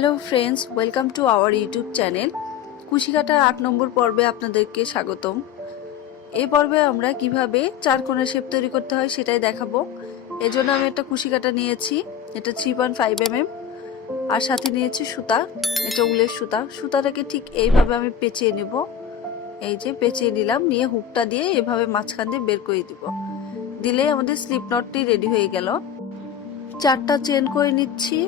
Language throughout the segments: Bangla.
Hello friends, welcome to our YouTube channel. কুশি কাটার 8 নম্বর পর্বে আপনাদেরকে স্বাগতম। এই পর্বে আমরা কিভাবে চার কোণের শেপ তৈরি করতে হয় সেটাই দেখাবো। এজন্য আমি একটা কুশি কাটা নিয়েছি, এটা 3.5 mm, আর সাথে নিয়েছি সুতা, এটা উলের সুতা। সুতাটাকে ঠিক এইভাবে আমি পেঁচিয়ে নেব। এই যে পেঁচিয়ে নিলাম, নিয়ে হুকটা দিয়ে এভাবে মাঝখান দিয়ে বের করে দিব। দিলেই আমাদের স্লিপ নটটি রেডি হয়ে গেল। 4টা চেন করে নিচ্ছি।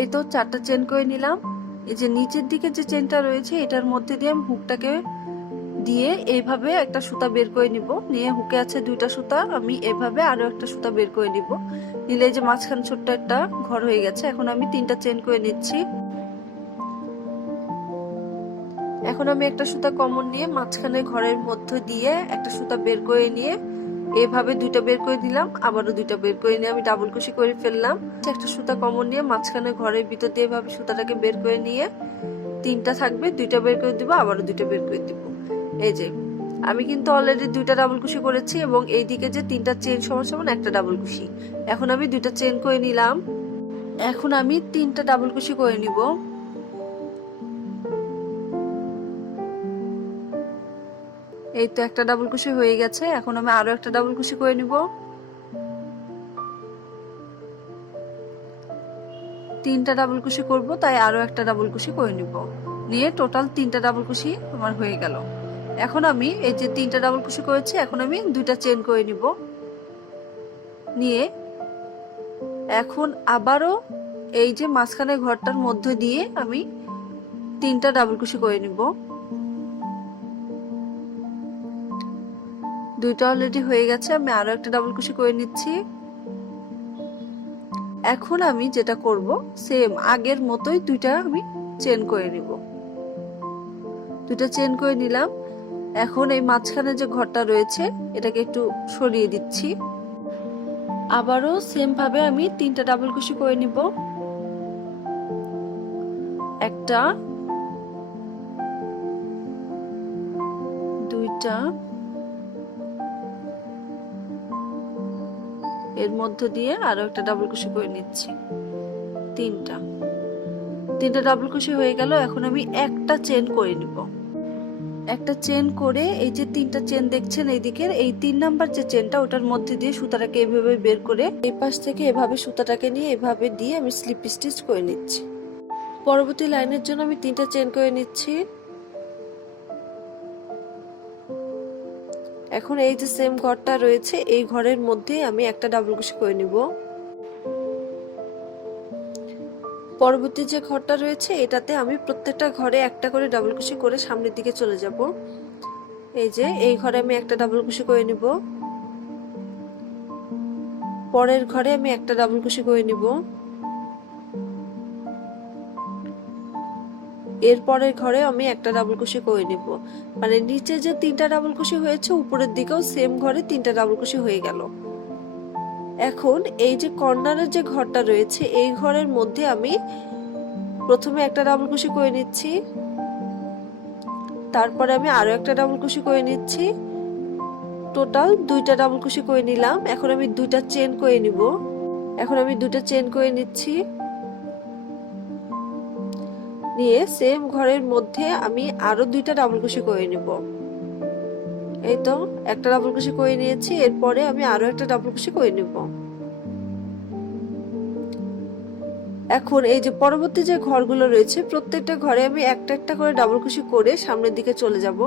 এই তো 4টা চেন করে নিলাম। এই যে নিচের দিকে যে চেনটা রয়েছে এটার মধ্যে দিয়ে আমি হুকটাকে দিয়ে এইভাবে একটা সুতা বের করে নিব। নিয়ে হুকে আছে 2টা সুতা, আমি এভাবে আরো একটা সুতা বের করে নিব। নিলে যে মাঝখানে ছোট্ট একটা ঘর হয়ে গেছে। এখন আমি 3টা চেন করে নিচ্ছি। এখন আমি একটা সুতা কমন নিয়ে মাঝখানে ঘরের মধ্যে দিয়ে একটা সুতা বের করে নিয়ে এভাবে 2টা বের করে দিলাম, আবারও 2টা বের করে নিয়ে আমি ডাবল কুশি করে ফেললাম। একটা সুতা কমন নিয়ে মাঝখানে ঘরের ভিতর দিয়ে এভাবে সুতাটাকে বের করে নিয়ে 3টা থাকবে, 2টা বের করে দিব, আবারও 2টা বের করে দিব। এই যে আমি কিন্তু অলরেডি 2টা ডাবল কুশি করেছি এবং এই দিকে যে 3টা চেন সমান সমান একটা ডাবল কুশি। এখন আমি 2টা চেন করে নিলাম। এখন আমি 3টা ডাবল কুশি করে নিব। এই তো একটা ডাবল কুশি হয়ে গেছে। এখন আমি আরো একটা ডাবল কুশি করে নিব। 3টা ডাবল কুশি করব, তাই আরো একটা ডাবল কুশি করে নিব। নিয়ে টোটাল 3টা ডাবল কুশি আমার হয়ে গেল। এখন আমি এই যে 3টা ডাবল কুশি করেছি, এখন আমি 2টা চেন করে নিব। নিয়ে এখন আবারও এই যে মাঝখানে ঘরটার মধ্যে দিয়ে আমি 3টা ডাবল কুশি করে নিব। 2টা অলরেডি হয়ে গেছে, আমি আরো একটা ডাবল কুশি করে নিচ্ছি। এখন আমি যেটা করব সেম আগের মতোই 2টা আমি চেন করে নিব। 2টা চেন করে নিলাম। এখন এই মাঝখানে যে ঘরটা রয়েছে এটাকে একটু সরিয়ে দিচ্ছি। আবারও সেম ভাবে আমি 3টা ডাবল কুশি করে নিব। একটা, 2টা, এর মধ্য দিয়ে আরো একটা ডাবল কুশি করে নিচ্ছি। 3টা ডাবল কুশি হয়ে গেল। এখন আমি একটা চেন করে নিব। একটা চেন করে এই যে 3টা চেন দেখছেন এইদিকে, এই 3 নাম্বার যে চেনটা ওটার মধ্যে দিয়ে সুতাটাকে এভাবে বের করে এই পাশ থেকে এভাবে সুতাটাকে নিয়ে এভাবে দিয়ে আমি স্লিপ স্টিচ করে নিচ্ছি। পরবর্তী লাইনের জন্য আমি 3টা চেন করে নিচ্ছি। এখন এই যে সেম ঘরটা রয়েছে এই ঘরের মধ্যে আমি একটা ডাবল কুশি করে নিব। পরবর্তী যে ঘরটা রয়েছে এটাতে আমি প্রত্যেকটা ঘরে একটা করে ডাবল কুশি করে সামনের দিকে চলে যাব। এই যে এই ঘরে আমি একটা ডাবল কুশি করে নিব। পরের ঘরে আমি একটা ডাবল কুশি করে নিব। এর পরের ঘরে আমি একটা ডাবল কুশি করে নিব। মানে নিচে যে 3টা ডাবল কুশি হয়েছে উপরের দিকেও সেম ঘরে 3টা ডাবল কুশি হয়ে গেল। এখন এই যে কর্নারের যে ঘরটা রয়েছে এই ঘরের মধ্যে আমি প্রথমে একটা ডাবল কুশি করে নিচ্ছি, তারপরে আমি আরো একটা ডাবল কুশি করে নিচ্ছি। টোটাল 2টা ডাবল কুশি করে নিলাম। এখন আমি 2টা চেন করে নিব। এখন আমি 2টা চেন করে নিচ্ছি। নিয়ে সেম ঘরের মধ্যে আমি আরো 2টা ডাবল কুশি করে নিব। এই তো একটা ডাবল কুশি করে নিয়েছি। এরপরে আমি আরো একটা ডাবল কুশি করে নিব। এখন এই যে পরবর্তী যে ঘরগুলো রয়েছে প্রত্যেকটা ঘরে আমি একটা একটা করে ডাবল কুশি করে সামনের দিকে চলে যাব।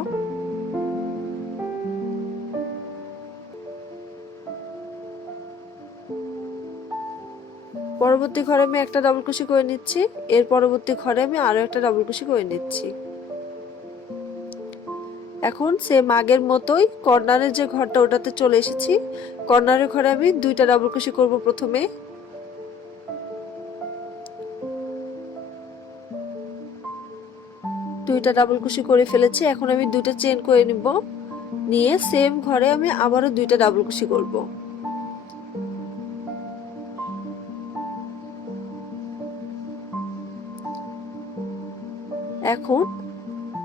পরবর্তী ঘরে আমি একটা ডাবল কুশি করে নিচ্ছি। এর পরবর্তী ঘরে আমি আরো একটা ডাবল কুশি করে নিচ্ছি। এখন সেম আগের মতোই কর্নারের যে ঘরটা ওটাতে চলে এসেছি। কর্নারের ঘরে আমি 2টা ডাবল কুশি করব। প্রথমে 2টা ডাবল কুশি করে ফেলেছি। এখন আমি 2টা চেন করে নিব। নিয়ে সেম ঘরে আমি আবারও 2টা ডাবল কুশি করব। এখন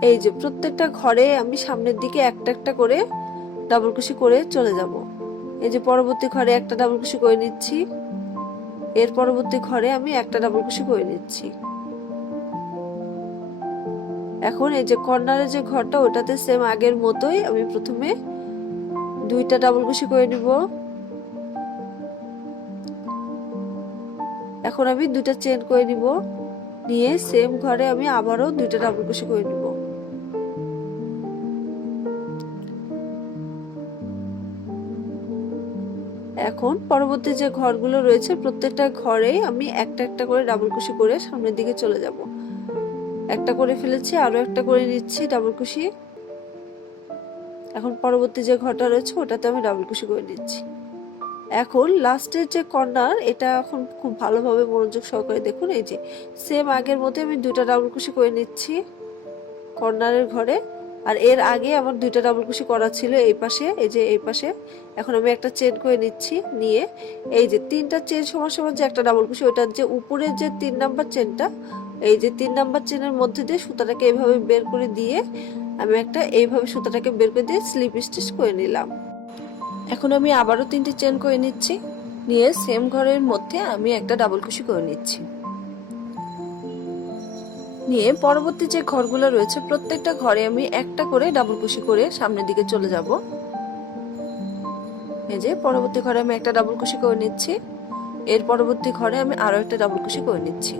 এই যে প্রত্যেকটা ঘরে আমি সামনের দিকে একটা একটা করে ডাবল কুশি করে চলে যাব। এই যে পরবর্তী ঘরে একটা ডাবল কুশি করে নিচ্ছি, এর পরবর্তী ঘরে আমি একটা ডাবল কুশি করে নিচ্ছি। এখন এই যে কর্নারে যে ঘরটা ওটাতে সেম আগের মতোই আমি প্রথমে দুইটা ডাবল কুশি করে নিব। এখন আমি দুইটা চেন করে নিব, নিয়ে সেম ঘরে আমি আবারও দুইটা ডাবল কুশি করে নিব। এখন পরবর্তী যে ঘরগুলো রয়েছে প্রত্যেকটা ঘরে আমি একটা একটা করে ডাবল কুশি করে সামনের দিকে চলে যাব। একটা করে ফেলেছি, আরো একটা করে নিচ্ছি ডাবল কুশি। এখন পরবর্তী যে ঘরটা রয়েছে ওটাতে আমি ডাবল কুশি করে নিচ্ছি। এখন লাস্টের যে কর্নার, এটা এখন খুব ভালোভাবে মনোযোগ সহকারে দেখুন। এই যে সেম আগের মতো আমি দুইটা ডাবল কুশি করে নিচ্ছি কর্নারের ঘরে, আর এর আগে আমার দুইটা ডাবল কুশি করা ছিল এই পাশে, এই যে এই পাশে। এখন আমি একটা চেন করে নিচ্ছি, নিয়ে এই যে তিনটা চেন সমান সমান যে একটা ডাবল কুশি, ওটার যে উপরের যে 3 নাম্বার চেনটা, এই যে 3 নাম্বার চেনের মধ্যে দিয়ে সুতাটাকে এইভাবে বের করে দিয়ে আমি একটা এইভাবে সুতাটাকে বের করে দিয়ে স্লিপ স্টিচ করে নিলাম। এখন আমি আবারও 3টে চেন করে নিচ্ছি, নিয়ে সেম ঘরের মধ্যে আমি একটা ডাবল কুশি করে নিচ্ছি। নিয়ে পরবর্তী যে ঘরগুলো রয়েছে প্রত্যেকটা ঘরে আমি একটা করে ডাবল কুশি করে সামনের দিকে চলে যাব। এই যে পরবর্তী ঘরে আমি একটা ডাবল কুশি করে নিচ্ছি, এর পরবর্তী ঘরে আমি আরো একটা ডাবল কুশি করে নিচ্ছি।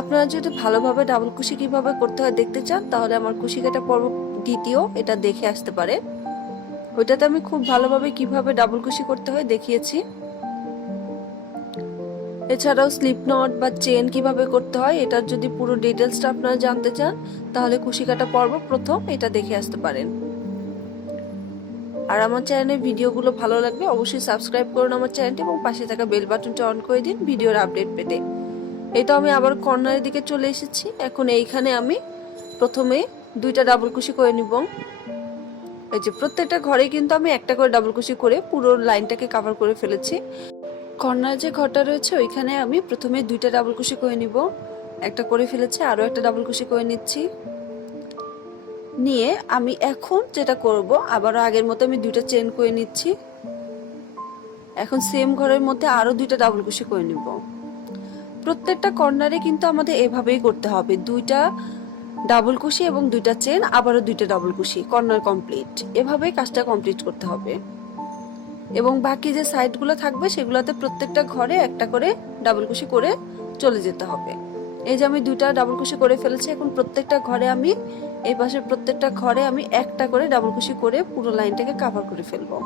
আপনারা যদি ভালোভাবে ডাবল কুশি কিভাবে করতে হয় দেখতে চান, তাহলে আমার কুশি কাটা পর্ব দ্বিতীয় এটা দেখে আসতে পারে। ওইটাতে আমি খুব ভালোভাবে কিভাবে ডাবল কুশি করতে হয় দেখিয়েছি। এছাড়াও স্লিপ নট বা চেন কিভাবে করতে হয় এটার যদি পুরো ডিটেলসটা আপনারা জানতে চান, তাহলে কুশি কাটা পর্ব প্রথম এটা দেখে আসতে পারেন। আর আমার চ্যানেলের ভিডিওগুলো ভালো লাগলে অবশ্যই সাবস্ক্রাইব করুন আমার চ্যানেলটি এবং পাশে থাকা বেল বাটনটা অন করে দিন ভিডিওর আপডেট পেতে। এই তো আমি আবার কর্নারের দিকে চলে এসেছি। এখন এইখানে আমি প্রথমে দুইটা ডাবল কুশি করে নিব। এই যে প্রত্যেকটা ঘরে কিন্তু আমি একটা করে ডাবল কুশি করে পুরো লাইনটাকে কভার করে ফেলেছি। কর্নার যে ঘরটা রয়েছে ওইখানে আমি প্রথমে দুইটা ডাবল কুশি করে নিব, একটা করে ফেলেছি, আরো একটা ডাবল কুশি করে নিচ্ছি। নিয়ে আমি এখন যেটা করব, আবারও আগের মতো আমি দুইটা চেন করে নিচ্ছি। এখন সেম ঘরের মধ্যে আরো দুইটা ডাবল কুশি করে নিব। প্রত্যেকটা কর্নারে কিন্তু আমাদের এভাবেই করতে হবে, দুইটা ডাবল কুশি এবং দুইটা চেন, আবারও দুইটা ডাবল কুশি, কর্নার কমপ্লিট। এভাবেই কাজটা কমপ্লিট করতে হবে এবং বাকি যে সাইডগুলো থাকবে সেগুলোতে প্রত্যেকটা ঘরে একটা করে ডাবল কুশি করে চলে যেতে হবে। এই যে আমি দুইটা ডাবল কুশি করে ফেলেছি। এখন প্রত্যেকটা ঘরে আমি এই পাশে প্রত্যেকটা ঘরে আমি একটা করে ডাবল কুশি করে পুরো লাইনটাকে কভার করে ফেলবো।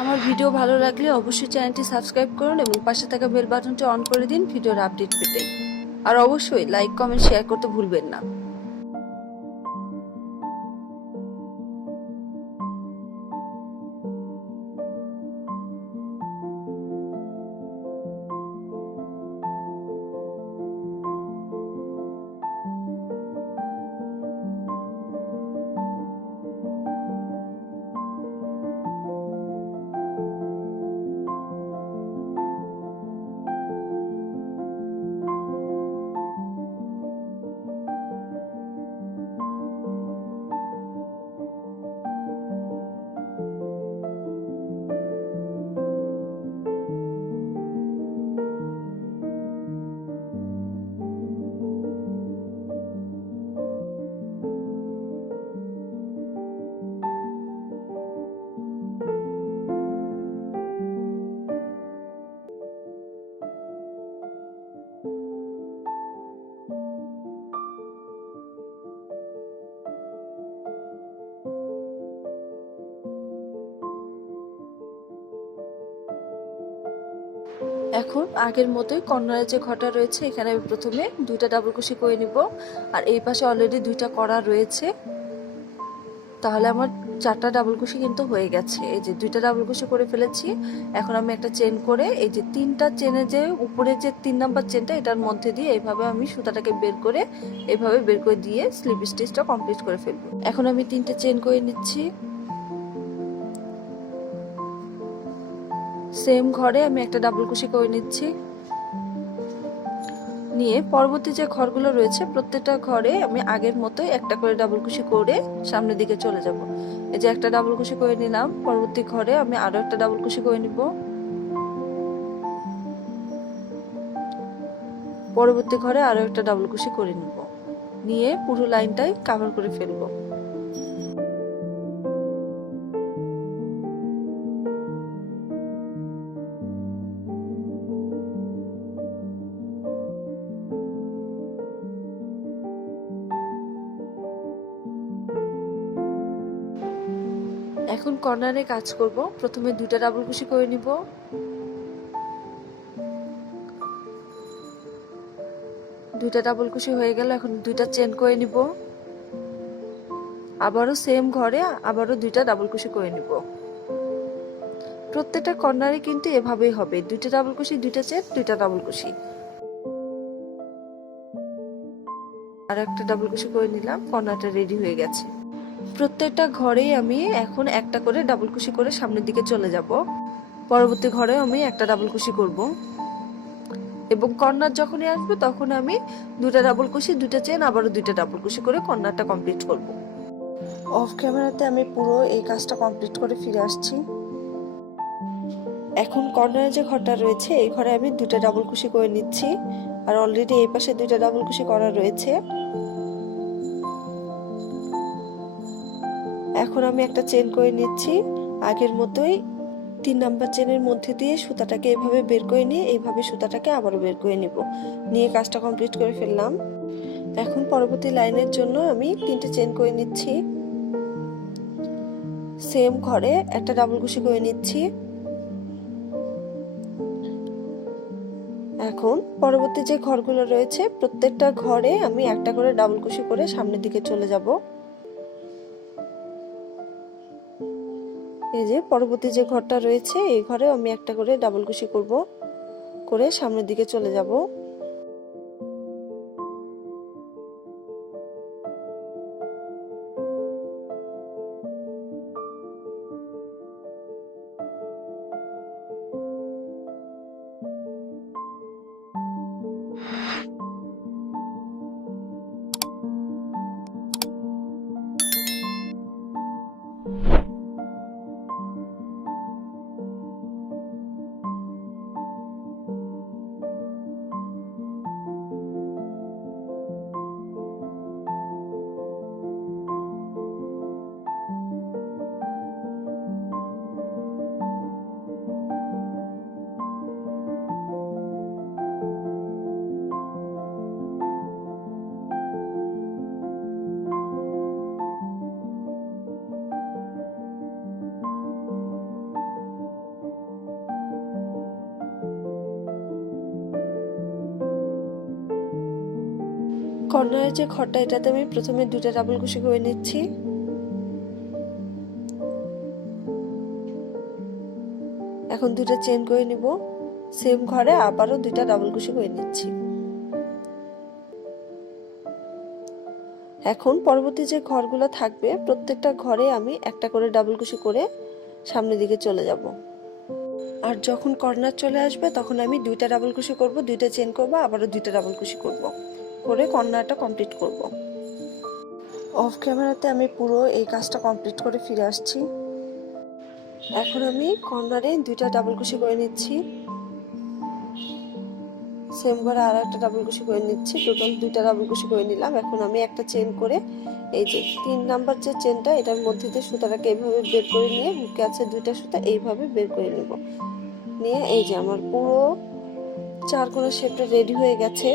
আমার ভিডিও ভালো লাগলে অবশ্যই চ্যানেলটি সাবস্ক্রাইব করুন এবং পাশে থাকা বেল বাটনটি অন করে দিন ভিডিওর আপডেট পেতে। আর অবশ্যই লাইক কমেন্ট শেয়ার করতে ভুলবেন না। এখন আগের মতোই কর্নারে যে ঘরটা রয়েছে এখানে আমি প্রথমে দুইটা ডাবল ক্রোশে করে নিব। আর এই পাশে অলরেডি দুইটা করা রয়েছে, তাহলে আমার চারটা ডাবল ক্রোশে কিন্তু হয়ে গেছে। এই যে দুইটা ডাবল ক্রোশে করে ফেলেছি। এখন আমি একটা চেন করে এই যে তিনটা চেনে যে উপরে যে 3 নাম্বার চেনটা এটার মধ্যে দিয়ে এইভাবে আমি সুতাটাকে বের করে এইভাবে বের করে দিয়ে স্লিপ স্টিচটা কমপ্লিট করে ফেলবো। এখন আমি 3টে চেন করে নিচ্ছি। সেম ঘরে আমি একটা ডাবল ক্রোশে করে নিচ্ছি। নিয়ে পরবর্তী যে ঘরগুলো রয়েছে প্রত্যেকটা ঘরে আমি আগের মতোই একটা করে ডাবল ক্রোশে করে সামনের দিকে চলে যাব। এই যে একটা ডাবল ক্রোশে করে নিলাম, পরবর্তী ঘরে আমি আরো একটা ডাবল ক্রোশে করে নিব, পরবর্তী ঘরে আরো একটা ডাবল ক্রোশে করে নিব, নিয়ে পুরো লাইনটাই কভার করে ফেলবো। এখন কর্নারে কাজ করব। প্রথমে দুইটা ডাবল ক্রোশে করে নিব, দুইটা ডাবল ক্রোশে হয়ে গেল। এখন দুইটা চেন করে নিব, আবারও সেম ঘরে আবারও দুইটা ডাবল ক্রোশে করে নিব। প্রত্যেকটা কর্নারে কিন্তু এভাবেই হবে, দুইটা ডাবল ক্রোশে, দুইটা চেন, দুইটা ডাবল ক্রোশে। আর একটা ডাবল ক্রোশে করে নিলাম, কর্নারটা রেডি হয়ে গেছে। প্রত্যেকটা ঘরেই আমি এখন একটা করে ডাবল ক্রোশে করে সামনের দিকে চলে যাব। পরবর্তী ঘরে আমি একটা ডাবল ক্রোশে করব এবং কর্নার যখনই আসবে তখন আমি দুইটা ডাবল ক্রোশে, দুইটা চেন, আবারও দুইটা ডাবল ক্রোশে করে কর্নারটা কমপ্লিট করব। অফ ক্যামেরাতে আমি পুরো এই কাজটা কমপ্লিট করে ফিরে আসছি। এখন কর্নারে যে ঘরটা রয়েছে এই ঘরে আমি দুইটা ডাবল ক্রোশে করে নিচ্ছি। আর অলরেডি এই পাশে দুইটা ডাবল ক্রোশে করা রয়েছে। এখন আমি একটা চেন করে নিচ্ছি, আগের মতোই 3 নাম্বার চেনের মধ্যে দিয়ে সুতাটাকে এভাবে বের করে নিয়ে এইভাবে সুতাটাকে আবারও বের করে নিব, নিয়ে কাজটা কমপ্লিট করে ফেললাম। এখন পরবর্তী লাইনের জন্য আমি 3টে চেন করে নিচ্ছি, সেম ঘরে একটা ডাবল ক্রোশে করে নিচ্ছি। এখন পরবর্তী যে ঘরগুলো রয়েছে প্রত্যেকটা ঘরে আমি একটা করে ডাবল ক্রোশে করে সামনের দিকে চলে যাব। এই যে পরবর্তী যে ঘরটা রয়েছে এই ঘরে আমি একটা করে ডাবল ক্রোশে করব, করে সামনের দিকে চলে যাব। কর্নারের যে ঘরটা এটাতে আমি প্রথমে দুইটা ডাবল ক্রোশে করে নিচ্ছি। এখন দুইটা চেন করে নিব, সেম ঘরে আবারও দুইটা ডাবল ক্রোশে করে নিচ্ছি। এখন পরবর্তী যে ঘরগুলো থাকবে প্রত্যেকটা ঘরে আমি একটা করে ডাবল ক্রোশে করে সামনের দিকে চলে যাব। আর যখন কর্নার চলে আসবে তখন আমি দুইটা ডাবল ক্রোশে করব, দুইটা চেন করব, আবারও দুইটা ডাবল ক্রোশে করব, করে কর্নারটা কমপ্লিট করব। অফ ক্যামেরাতে আমি পুরো এই কাজটা কমপ্লিট করে ফিরে আসছি। এখন আমি কর্নারে দুইটা ডাবল ক্রোশে করে নিচ্ছি, সেম করে আর একটা ডাবল ক্রোশে করে নিচ্ছি, টোটাল দুইটা ডাবল ক্রোশে করে নিলাম। এখন আমি একটা চেন করে এই যে 3 নাম্বার যে চেনটা এটার মধ্যে দিয়ে সুতাটাকে এইভাবে বের করে নিয়ে হুকে আছে দুইটা সুতা এইভাবে বের করে নেব, নিয়ে এই যে আমার পুরো 4 কোণের শেপটা রেডি হয়ে গেছে।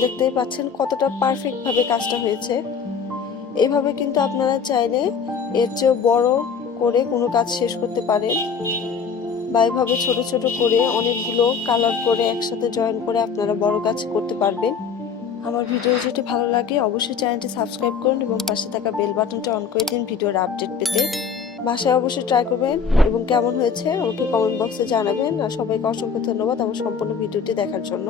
দেখতেই পাচ্ছেন কতটা পারফেক্ট ভাবে কাজটা হয়েছে। এইভাবে কিন্তু আপনারা চাইলে এর চেয়ে বড় করে কোনো কাজ শেষ করতে পারেন। বা এভাবে ছোট ছোট করে অনেকগুলো কালার করে একসাথে জয়েন করে আপনারা বড় গাছ করতে পারবেন। আমার ভিডিও যদি ভালো লাগে অবশ্যই চ্যানেলটি সাবস্ক্রাইব করুন এবং পাশে থাকা বেল বাটনটা অন করে দিন ভিডিওর আপডেট পেতে। বাসায় অবশ্যই ট্রাই করবেন এবং কেমন হয়েছে আমাকে কমেন্ট বক্সে জানাবেন। আর সবাইকে অসংখ্য ধন্যবাদ আমার সম্পূর্ণ ভিডিওটি দেখার জন্য।